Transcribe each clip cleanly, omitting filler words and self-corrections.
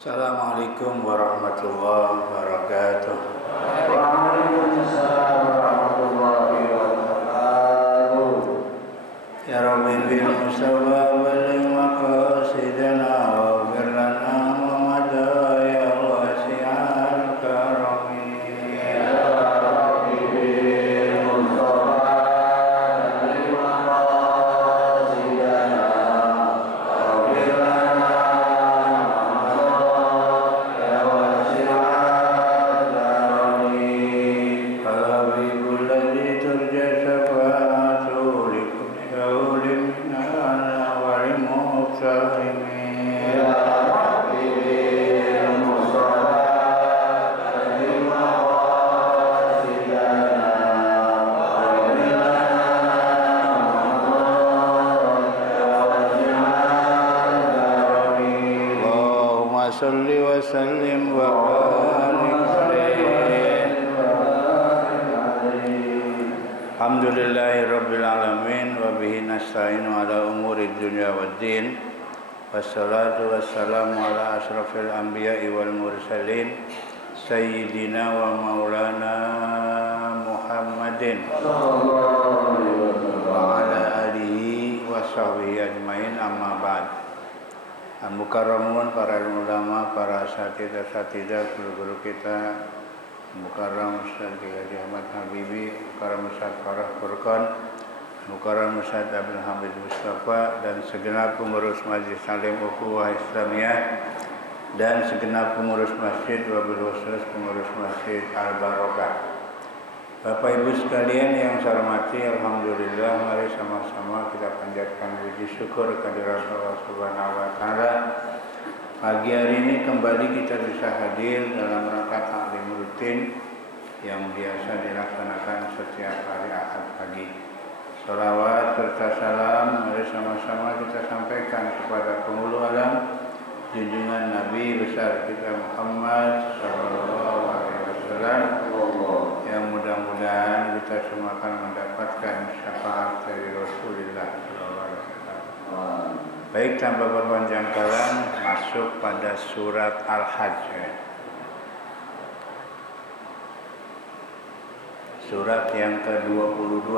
Assalamualaikum warahmatullahi wabarakatuh. Waalaikumsalam warahmatullahi wabarakatuh. Ya Rabbi bil mustafa baligh maqasidana waghfir lana Muhammada ya wasi'al karami. Ya Rabbi bil Mustafa baligh maqasidana waghfir lana Muhammada ya wasi'al karami. Habibul ladzi turja syafa'atu likulli qawlin minna wa limuqtahimin. Ya Rabbi bil Mustafa baligh maqasidana waghfir lana Muhammada ya wasi'al karami. Allahumma salli wa sallim wa barik alaihi. Alhamdulillahi rabbil alamin wa bihi nasta'inu ala umuri dunya waddin. Wassalatu wassalamu ala asrafil anbiya'i wal mursalin sayyidina wa maulana Muhammadin wa ala alihi wa sahbihi ajmain, amma ba'd. Al-Mukarramun, para ulama, para asatidzah, guru-guru kita, Mukarram Ustaz Haji Ahmad Habibi, Mukarram Ustaz Farah Furqan, Mukarram Ustaz Abdul Hamid Mustafa, dan segenap pengurus Majlis Salim Ukhuwah Islamiyah dan segenap pengurus masjid, wabil khusus pengurus masjid Al-Barokah. Bapak Ibu sekalian yang saya hormati, alhamdulillah, mari sama-sama kita panjatkan puji syukur kehadirat Allah Subhanahu wa taala. Pagi hari ini kembali kita bisa hadir dalam rangka taklim rutin yang biasa dilaksanakan setiap hari Ahad pagi. Salawat serta salam mari sama-sama kita sampaikan kepada penghulu alam, junjungan Nabi besar kita Muhammad sallallahu alaihi wasallam, yang mudah-mudahan kita semua akan mendapatkan syafaat dari Rasulullah sallallahu alaihi wasallam. Baik, tanpa berpanjang kalam, masuk pada surat Al-Hajj. Surat yang ke-22.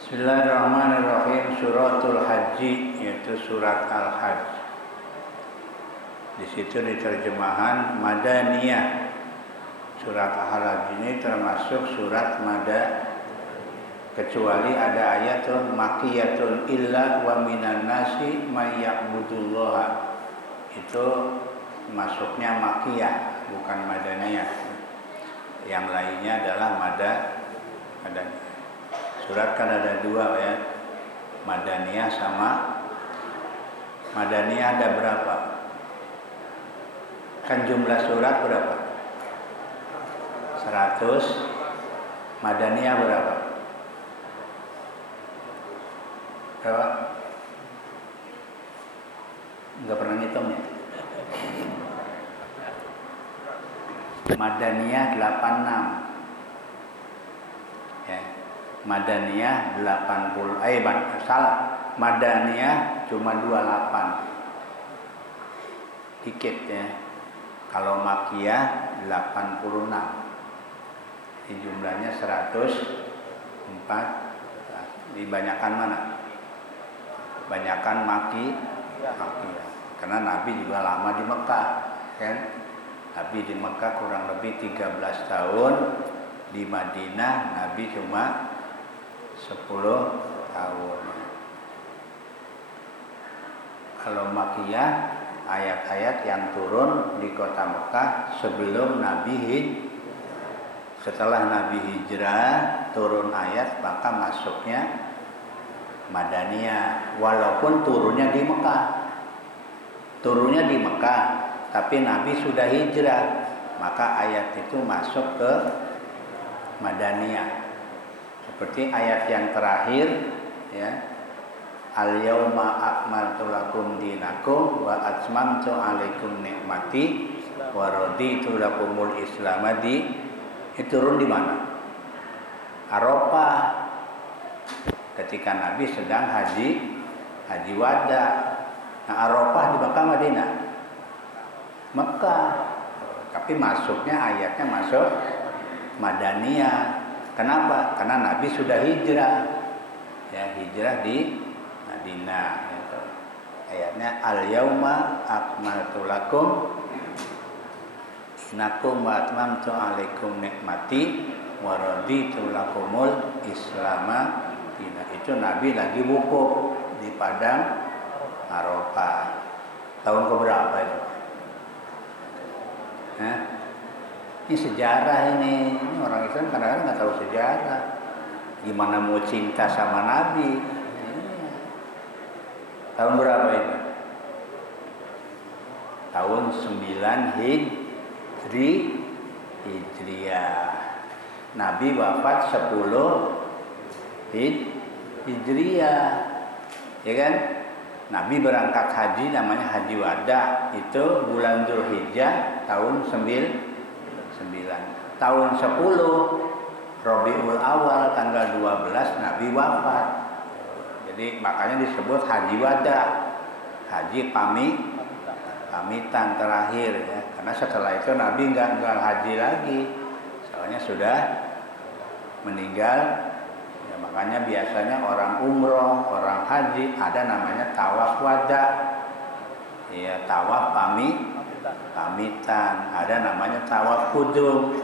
Bismillahirrahmanirrahim. Suratul Haji, yaitu surat Al-Hajj. Di situ diterjemahan Madaniyah. Surat Al-Hajj ini termasuk surat Madaniyah, kecuali ada ayatul makiyatul illa wa minan nasi may ya'budullaha. Itu masuknya makiyah, bukan madaniyah. Yang lainnya adalah madaniyah. Surat kan ada dua ya, madaniyah sama madaniyah. Ada berapa? Kan jumlah surat berapa? 100. Madaniyah berapa? Berapa? Enggak pernah ngitung ya? Madaniyah 86 ya. Madaniyah 80. Salah. Madaniyah cuma 28. Dikit ya. Kalau makiyah 86. Ini jumlahnya 104. Dibanyakan mana? Banyakan makiyah. Karena Nabi juga lama di Mekah, kan? Nabi di Mekah kurang lebih 13 tahun, di Madinah Nabi cuma 10 tahun. Kalau makiyah, ayat-ayat yang turun di kota Mekah sebelum Nabi hijrah. Setelah Nabi hijrah turun ayat, maka masuknya Madaniyah, walaupun turunnya di Mekah. Turunnya di Mekah, tapi Nabi sudah hijrah, maka ayat itu masuk ke Madaniyah. Seperti ayat yang terakhir ya, al-yauma akmaltu lakum dinakum wa atmamtu alaikum nikmati wa raditu lakumul islamadi. Itu turun di mana? Arafah, ketika Nabi sedang haji wada. Nah, Arafah di Mekah Madinah? Mekah. Tapi masuknya ayatnya masuk Madaniyah. Kenapa? Karena Nabi sudah hijrah. Ya, hijrah di Madinah. Gitu. Ayatnya al-yauma akmaltu lakum nakum wa atmamtu alaikum nikmati wa raditu lakumul islama dina. Itu Nabi lagi wukuf di padang Arafah. Tahun keberapa itu? Hah? Ini sejarah ini orang Islam kadang-kadang nggak tahu sejarah. Gimana mau cinta sama Nabi? Tahun berapa itu? Tahun 9 Hijriah. Nabi wafat 10 Hijriah. Ya kan? Nabi berangkat haji namanya Haji Wada itu bulan Dzulhijjah tahun 9. Tahun 10 Rabiul Awal tanggal 12 Nabi wafat. Jadi makanya disebut Haji Wada. Haji pamitan terakhir ya. Karena setelah itu Nabi nggak haji lagi. Soalnya sudah meninggal. Ya, makanya biasanya orang umroh, orang haji ada namanya tawaf wada. Ya, tawaf pamitan. Ada namanya tawaf kudum.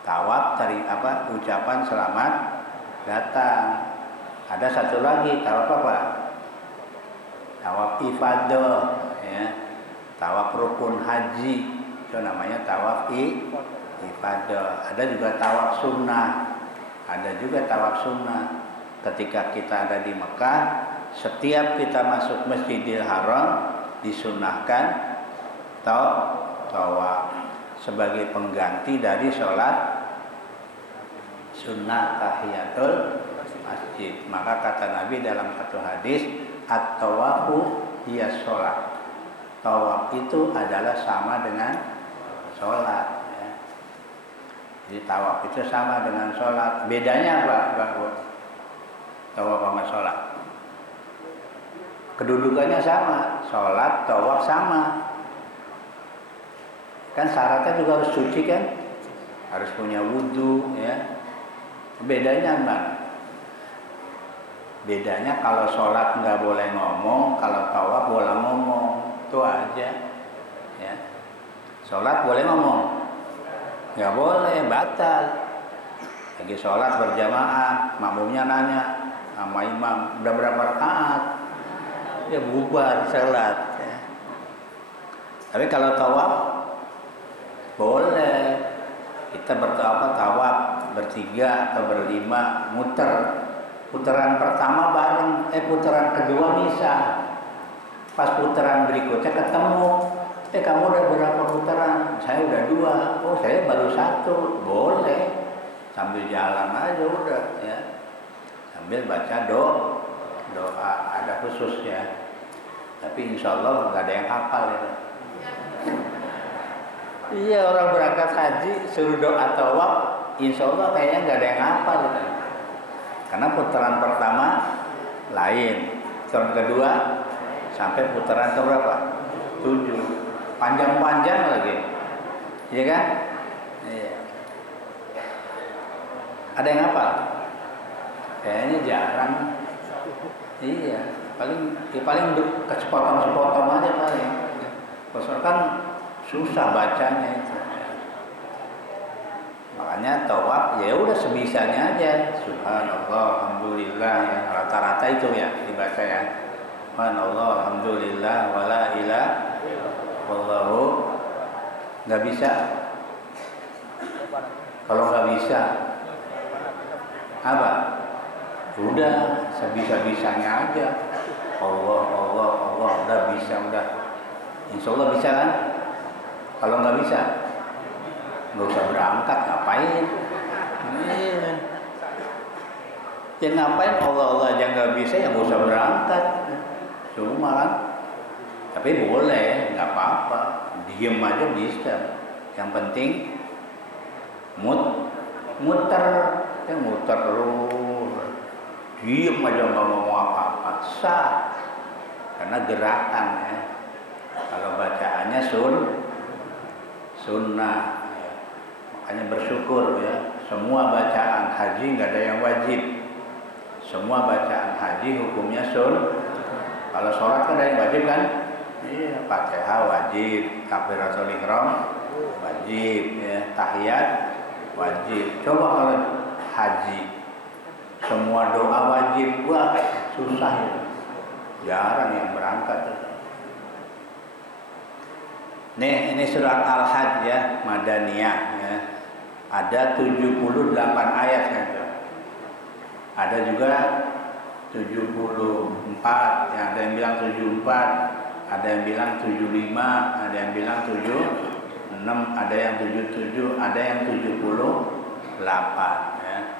Tawaf dari ucapan selamat datang. Ada satu lagi tawaf apa? Tawaf ifadah ya. Tawaf rukun haji itu namanya tawaf ifadah. Ada juga tawaf sunnah. Ada juga tawaf sunnah. Ketika kita ada di Mekah, setiap kita masuk Masjidil Haram disunahkan tawaf sebagai pengganti dari sholat sunnah tahiyatul masjid. Maka kata Nabi dalam satu hadis, at-tawafu hiya sholat. Tawaf itu adalah sama dengan sholat. Ya. Jadi tawaf itu sama dengan sholat. Bedanya apa, Bu? Tawaf sama sholat. Kedudukannya sama. Sholat, tawaf sama. Kan syaratnya juga harus suci kan? Harus punya wudhu ya. Bedanya apa? Bedanya kalau sholat nggak boleh ngomong, kalau tawaf boleh ngomong. Itu aja ya. Sholat boleh ngomong? Nggak boleh, batal. Lagi sholat berjamaah, makmumnya nanya sama imam, udah berapa rakaat? Ya bubar sholat ya. Tapi kalau tawaf boleh. Kita tawaf bertiga atau berlima, muter. Putaran pertama bareng, putaran kedua misah. Pas putaran berikutnya ketemu. Kamu udah berapa putaran? Saya udah 2. Oh, saya baru 1. Boleh. Sambil jalan aja udah ya. Sambil baca doa ada khususnya. Tapi insya Allah nggak ada yang hafal ya. Iya, orang berangkat haji suruh doa tawaf, insya Allah kayaknya nggak ada yang hafal gitu. Karena putaran pertama lain, putaran kedua sampai putaran ke berapa? 7, panjang-panjang lagi, iya kan? Iya. Ada yang hafal? Kayaknya jarang. Iya, paling sepotong-sepotong aja paling. Soalnya kan susah bacanya itu. Makanya tawaf ya udah sebisanya aja. Subhanallah, alhamdulillah ya. Rata-rata itu ya dibaca ya. Subhanallah, alhamdulillah, wala ilaha wallahu. Nggak bisa. Kalau nggak bisa, apa? Udah sebisa-bisanya aja. Allah, Allah, Allah. Udah bisa, udah. Insya Allah bisa kan? Kalau nggak bisa, nggak usah berangkat, ngapain? Ya ngapain Allah aja nggak bisa, ya nggak usah berangkat. Cuma kan, tapi boleh, nggak apa-apa. Diem aja bisa. Yang penting muter terus. Diem aja nggak ngomong apa-apa. Sah. karena gerakan ya. Kalau bacaannya sunnah ya. Makanya bersyukur ya, semua bacaan haji nggak ada yang wajib. Semua bacaan haji hukumnya Kalau sholat kan ada yang wajib kan? Iya, Fatihah wajib, takbiratul ihram wajib, ya, tahiyat wajib. Coba kalau haji semua doa wajib, wah susah ya. Jarang yang berangkat. Nih, ini surat Al-Hajj ya, Madaniyah ya. Ada 78 ayat kan. Ada juga 74, ya, ada yang bilang 74, ada yang bilang 75, ada yang bilang 76, ada yang 77, ada yang 78 ya.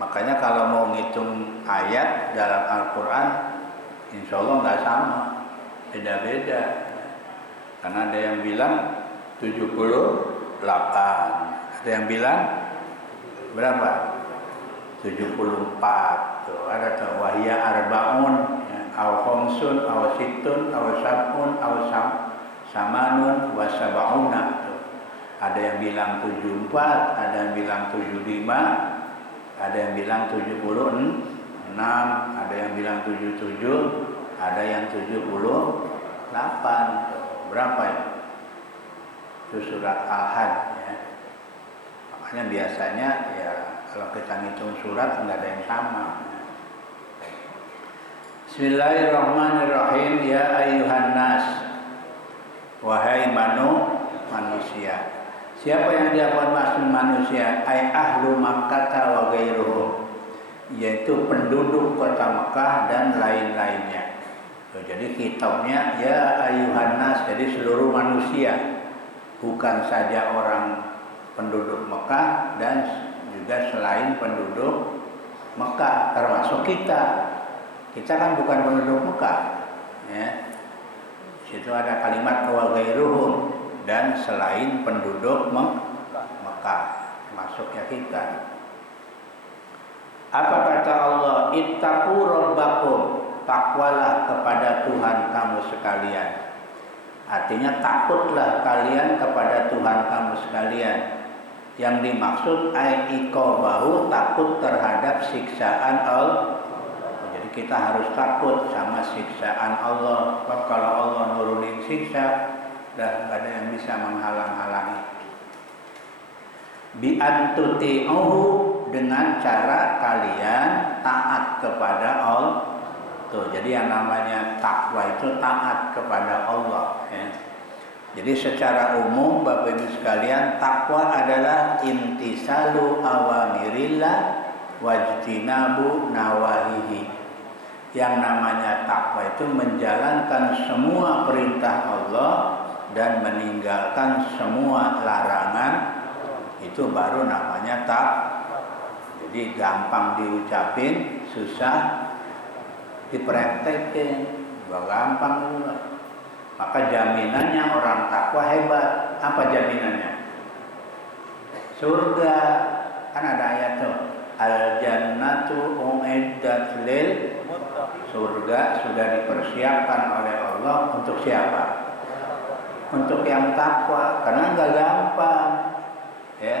Makanya kalau mau ngitung ayat dalam Al-Quran, insya Allah nggak sama, beda-beda. Karena ada yang bilang 78, ada yang bilang berapa? 74. Tuh, ada tuh wahya arbaun, ya, aw khamsun, aw sittun, aw sab'un, aw samanun, wa sab'una. Ada yang bilang 74, ada yang bilang 75, ada yang bilang 76, ada yang bilang 77, ada yang 78. Berapa ya? Itu surat Al-Hajj ya. Makanya biasanya ya kalau kita ngitung surat nggak ada yang sama. Bismillahirrahmanirrahim. Ya ayyuhan nas, wahai manusia. Siapa yang dimaksud manusia? Ai ahlu Makkah wa ghairuhum, yaitu penduduk kota Mekah dan lain-lainnya. Jadi kitabnya ya ayyuhan nas, jadi seluruh manusia, bukan saja orang penduduk Mekah dan juga selain penduduk Mekah, termasuk kita. Kita kan bukan penduduk Mekah ya. Situ ada kalimat wa ghairuhum, dan selain penduduk Mekah, termasuknya kita. Apa kata Allah? Ittaqu rabbakum, takwalah kepada Tuhan kamu sekalian. Artinya takutlah kalian kepada Tuhan kamu sekalian. Yang dimaksud iqabahu, takut terhadap siksaan Allah. Jadi kita harus takut sama siksaan Allah. Sebab kalau Allah nurunin siksa, dah gak ada yang bisa menghalang-halangi. Bi antuti'uhu, dengan cara kalian taat kepada Allah. Tuh, jadi yang namanya takwa itu taat kepada Allah ya. Jadi secara umum Bapak Ibu sekalian, takwa adalah imtisalu awamirillah wajtinabu nawahihi. Yang namanya takwa itu menjalankan semua perintah Allah dan meninggalkan semua larangan. Itu baru namanya takwa. Jadi gampang diucapin, susah dipraktekin, juga gampang juga. Maka jaminannya orang takwa hebat. Apa jaminannya? Surga. Kan ada ayat tuh, al-jannatu u'iddat lil, surga sudah dipersiapkan oleh Allah untuk siapa? Untuk yang takwa. Karena nggak gampang ya.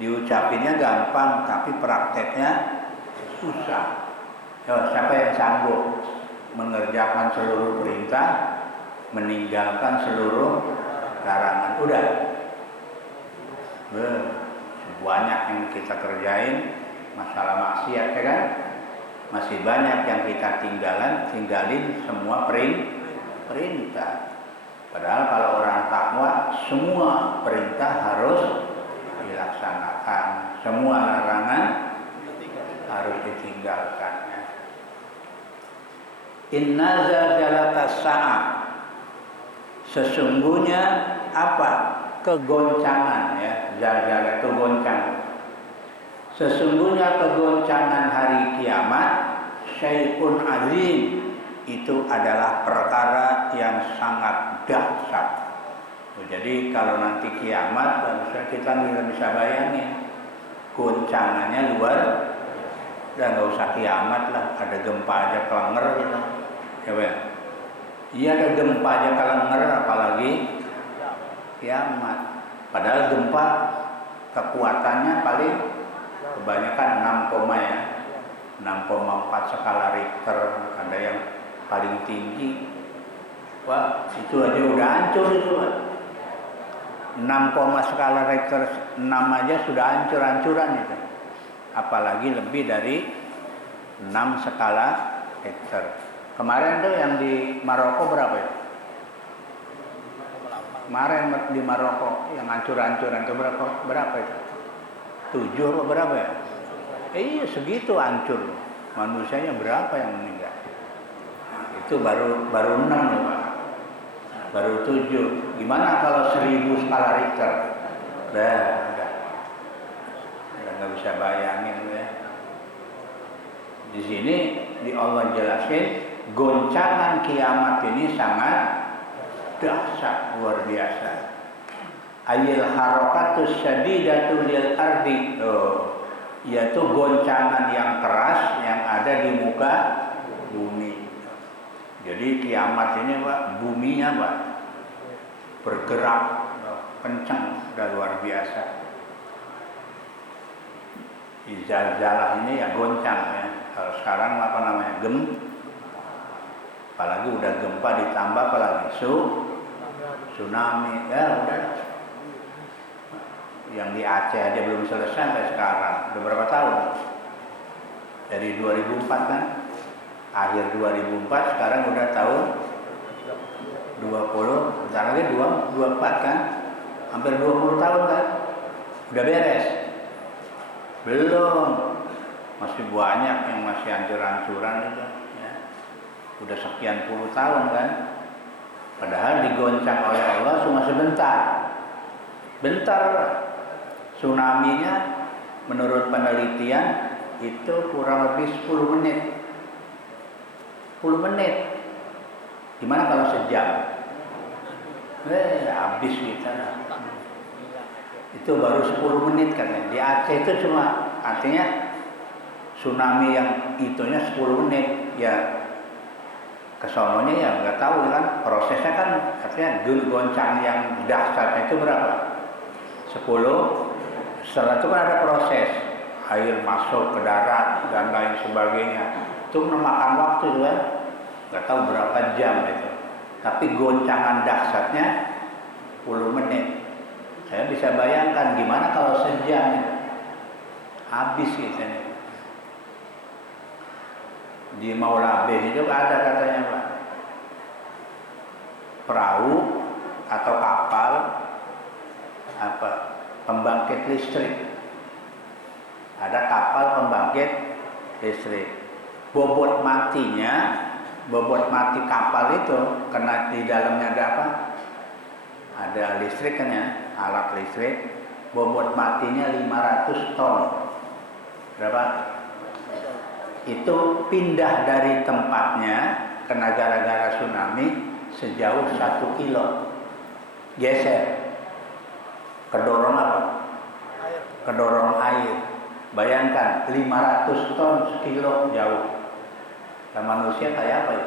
Diucapinnya gampang, tapi prakteknya susah. Siapa yang sanggup mengerjakan seluruh perintah, meninggalkan seluruh larangan? Udah banyak yang kita kerjain, masalah maksiat ya kan? Masih banyak yang kita tinggalin semua perintah. Padahal kalau orang takwa, semua perintah harus dilaksanakan, semua larangan harus ditinggalkan. Inna zalzalatas sa'ah, sesungguhnya apa? Kegoncangan ya, zalzalah itu goncang. Sesungguhnya kegoncangan hari kiamat syai'un azim, itu adalah perkara yang sangat dahsyat. Jadi kalau nanti kiamat, kita nggak bisa bayangin, goncangannya luar. Dan nggak usah kiamat lah, ada gempa aja kelenger gitu. Ya, Pak. Iya ada gempa aja kalenger apalagi kiamat. Padahal gempa kekuatannya paling kebanyakan 6,4 skala Richter, ada yang paling tinggi. Wah, itu aja udah hancur itu, Pak. 6, skala Richter 6 aja sudah hancur-hancuran itu. Apalagi lebih dari 6 skala Richter. Kemarin tuh yang di Maroko berapa ya? Kemarin di Maroko yang hancur-hancuran itu berapa itu? 7 atau berapa ya? Iya segitu hancur. Manusianya berapa yang meninggal? Itu baru 6 loh, Pak. Baru 7. Gimana kalau 1000 skala Richter? Udah nggak bisa bayangin ya. Di sini di Allah jelasin goncangan kiamat ini sangat dahsyat, luar biasa. Ayil harakatus syadidatu lil ardi, yaitu goncangan yang keras yang ada di muka bumi. Jadi kiamat ini, Pak, buminya, Pak, bergerak kencang, udah luar biasa. Zalzalah ini ya goncang ya. Kalau sekarang apa namanya? Apalagi udah gempa ditambah apalagi tsunami. Ya udah. Yang di Aceh aja belum selesai sampai sekarang. Udah berapa tahun? Dari 2004 kan? Akhir 2004, sekarang udah tahun 20, bentar lagi 24 kan? Hampir 20 tahun kan? Udah beres? Belum. Masih banyak yang masih hancur-hancuran itu. Ya. Udah sekian puluh tahun kan? Padahal digoncang oleh Allah cuma sebentar. Bentar. Tsunami-nya menurut penelitian itu kurang lebih 10 menit. 10 menit. Gimana kalau sejam? Habis kita. Itu baru 10 menit katanya. Di Aceh itu cuma artinya tsunami yang itunya 10 menit. Ya kesononya ya nggak tahu kan. Prosesnya kan artinya goncang yang dahsyatnya itu berapa? 10. Setelah itu kan ada proses. Air masuk ke darat dan lain sebagainya. Itu memakan waktu itu kan. Nggak tahu berapa jam itu. Tapi goncangan dahsyatnya 10 menit. Saya bisa bayangkan gimana kalau sejam itu. Habis gitu nih. Di Maulabeh itu ada katanya, Pak, perahu atau kapal pembangkit listrik. Ada kapal pembangkit listrik. Bobot mati kapal itu karena di dalamnya ada apa? Ada listrik kan ya, alat listrik. Bobot matinya 500 ton. Berapa? Itu pindah dari tempatnya kena gara-gara tsunami sejauh 1 kilo. Geser. Kedorong apa? Kedorong air. Bayangkan 500 ton sekilo jauh. Nah, manusia kayak apa ya?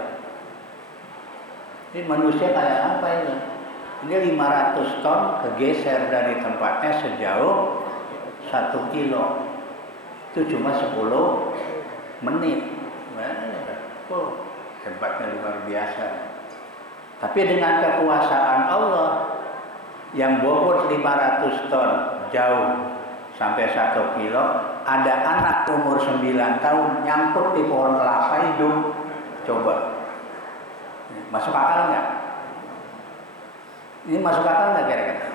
Ini manusia kayak apa ini? Ini 500 ton kegeser dari tempatnya sejauh 1 kilo. Itu cuma 10 menit. Hebatnya luar biasa. Tapi dengan kekuasaan Allah yang bobot 500 ton jauh sampai 1 kilo, ada anak umur 9 tahun nyangkut di pohon kelapa hidup. Coba. Masuk akal nggak? Ini masuk akal nggak kira-kira?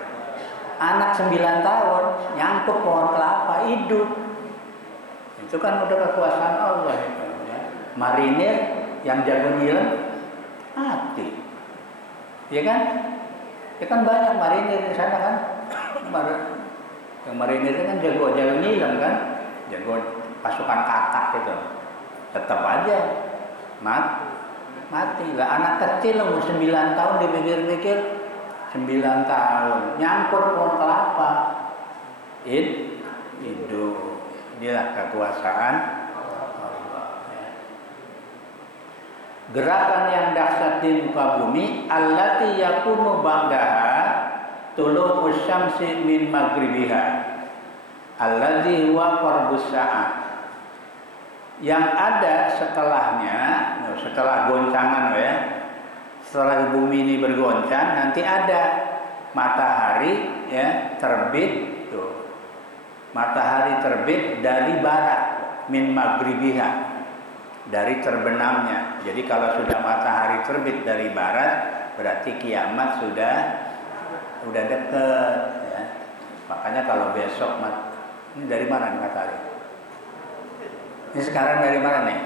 Anak 9 tahun nyangkut pohon kelapa hidup. Itu kan udah kekuasaan Allah itu, ya. Marinir yang jago nyelam mati. Ya kan? Ya kan banyak marinir di sana kan? Yang marinir itu kan jago nyelam kan? Jago pasukan katak gitu. Tetap aja mati. Lah anak kecil umur 9 tahun dipikir-pikir 9 tahun nyangkut pohon kelapa. Hidup. Inilah kekuasaan Allah. gerakan yang dahsyat di muka bumi, allati yakunu ba'daha tulu'us syamsi min maghribiha, allazi huwa qarbus sa'ah. Yang ada setelahnya, setelah goncangan ya, setelah bumi ini bergoncang, nanti ada matahari ya terbit tuh. Matahari terbit dari barat, min maghribiha, dari terbenamnya. Jadi kalau sudah matahari terbit dari barat, berarti kiamat sudah dekat ya. Makanya kalau besok ini dari mana nih matahari? Ini sekarang dari mana nih?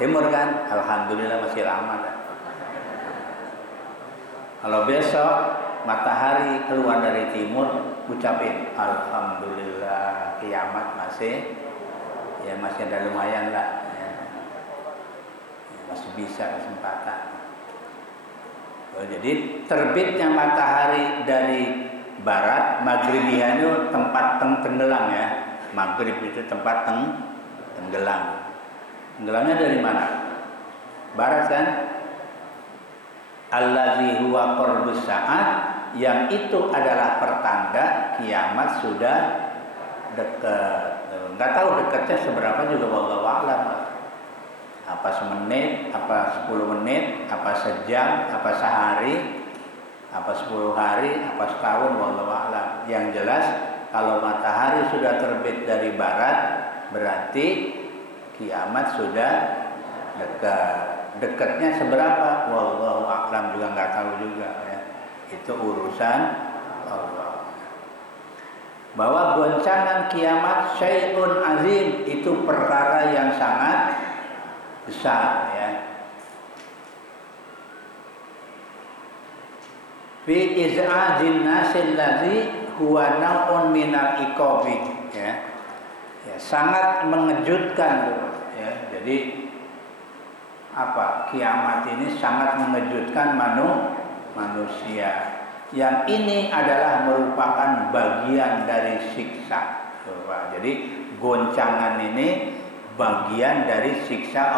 Timur kan? Alhamdulillah masih lama dah. Kalau besok matahari keluar dari timur, ucapin alhamdulillah, kiamat masih ada lumayan lah ya. Masih bisa kesempatan. Jadi terbitnya matahari dari barat, maghribnya itu tempat tenggelam ya. Maghrib itu tempat tenggelam. Tenggelamnya dari mana? Barat kan? Allazi huwa qarbus sa'ah, yang itu adalah pertanda kiamat sudah dekat. Enggak tahu dekatnya seberapa juga, wallahu a'lam. Apa semenit, apa 10 menit, apa sejam, apa sehari, apa 10 hari, apa setahun, wallahu a'lam. Yang jelas kalau matahari sudah terbit dari barat, berarti kiamat sudah dekat. Dekatnya seberapa? Wallahu a'lam, juga nggak tahu juga ya. Itu urusan Allah. Bahwa goncangan kiamat syai'un azim, itu perkara yang sangat besar ya. Fi iz'ajin nasil ladzi huwa naw'un minal iqabi ya. Ya, sangat mengejutkan ya. Jadi apa? Kiamat ini sangat mengejutkan manusia. Yang ini adalah merupakan bagian dari siksa. Jadi goncangan ini bagian dari siksa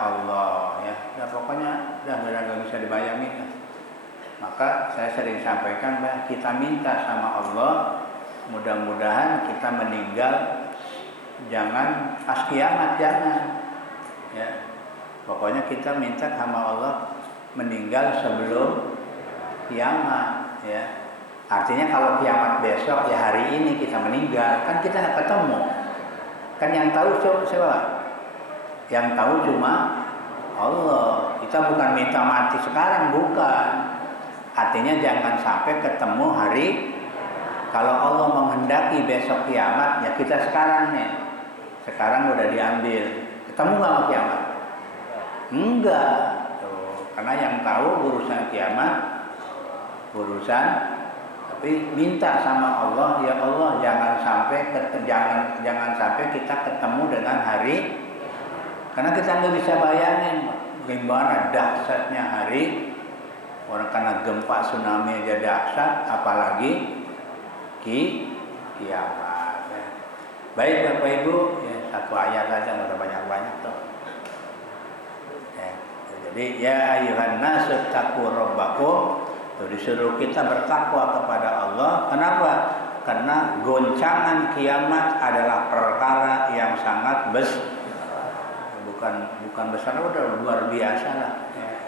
Allah ya. Ya pokoknya udah nggak bisa dibayangin. Maka saya sering sampaikan, kita minta sama Allah, mudah-mudahan kita meninggal jangan pas kiamat, jangan ya. Pokoknya kita minta sama Allah meninggal sebelum kiamat ya. Artinya kalau kiamat besok ya hari ini kita meninggal, kan kita nggak ketemu. Kan yang tahu siapa? Yang tahu cuma Allah. Kita bukan minta mati sekarang, bukan. Artinya jangan sampai ketemu hari, kalau Allah menghendaki besok kiamat, ya kita sekarang nih. Sekarang udah diambil. Ketemu nggak sama kiamat? Enggak. Tuh. Karena yang tahu urusan kiamat, tapi minta sama Allah, ya Allah jangan sampai kita ketemu dengan hari, karena kita nggak bisa bayangin gimana dahsyatnya hari. Orang karena gempa tsunami aja dahsyat, apalagi kiamat. Ya. Baik Bapak Ibu, ya, satu ayat saja, nggak usah banyak-banyak tuh. Ya. Jadi ya ayuhan nasu taqu rabbakum, disuruh kita bertakwa kepada Allah. Kenapa? Karena goncangan kiamat adalah perkara yang sangat besar. Bukan besar, udah luar biasa lah. Ya.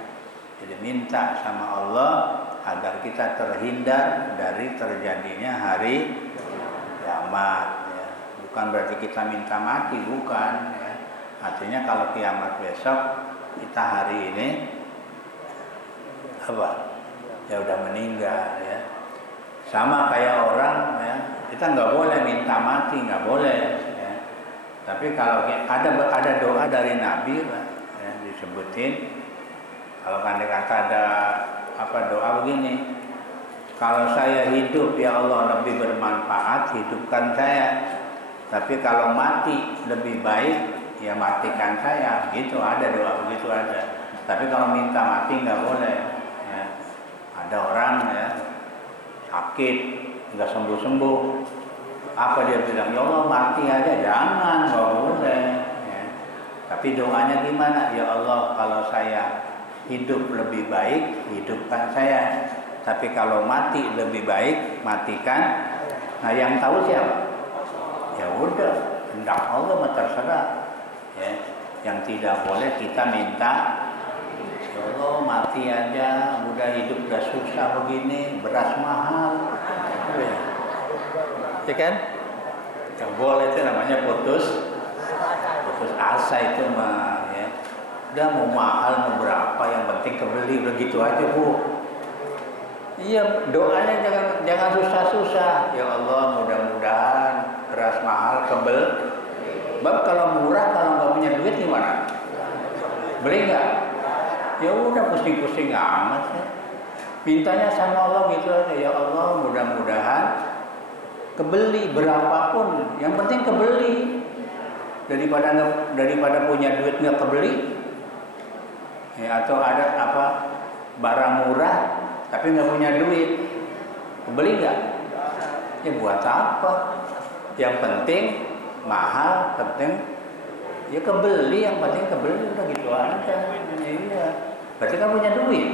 Jadi minta sama Allah agar kita terhindar dari terjadinya hari kiamat. Ya. Bukan berarti kita minta mati, bukan. Ya. Artinya kalau kiamat besok, kita hari ini apa? Ya udah meninggal ya. Sama kayak orang ya, kita nggak boleh minta mati, nggak boleh ya. Tapi kalau ada doa dari Nabi ya, disebutin, kalau andai kata ada doa begini, kalau saya hidup ya Allah lebih bermanfaat, hidupkan saya. Tapi kalau mati lebih baik, ya matikan saya. Gitu, ada doa begitu ada. Tapi kalau minta mati nggak boleh. Ada orang ya sakit nggak sembuh-sembuh, apa dia bilang, ya Allah mati aja, jangan, nggak boleh ya. Tapi doanya gimana? Ya Allah, kalau saya hidup lebih baik, hidupkan saya. Tapi kalau mati lebih baik, matikan. Nah, yang tahu siapa? Ya udah, hendak Allah mah terserah. Ya, yang tidak boleh kita minta, ya Allah mati aja, udah hidup udah susah begini, beras mahal. Ya kan? Yang boleh itu namanya putus asa itu mah ya. Udah mau mahal mau berapa, yang penting kebeli, begitu aja Bu. Iya, doanya jangan susah-susah. Ya Allah, mudah-mudahan beras mahal kebel. Bab kalau murah, kalau nggak punya duit gimana? Beli nggak? Ya udah pusing-pusing amat ya. Mintanya sama Allah gitu aja. Ya Allah, mudah-mudahan kebeli berapapun, yang penting kebeli. Daripada punya duit nggak kebeli, ya, atau ada apa barang murah tapi nggak punya duit, kebeli nggak? Ya buat apa? Yang penting mahal, penting ya kebeli, yang penting kebeli, udah gitu aja. Iya, berarti kan punya duit,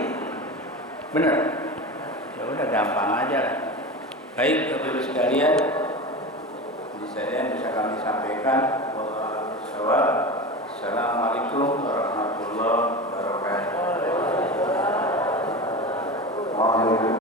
bener? Ya udah gampang aja lah. Baik, Bapak Ibu sekalian, ini saja yang bisa kami sampaikan.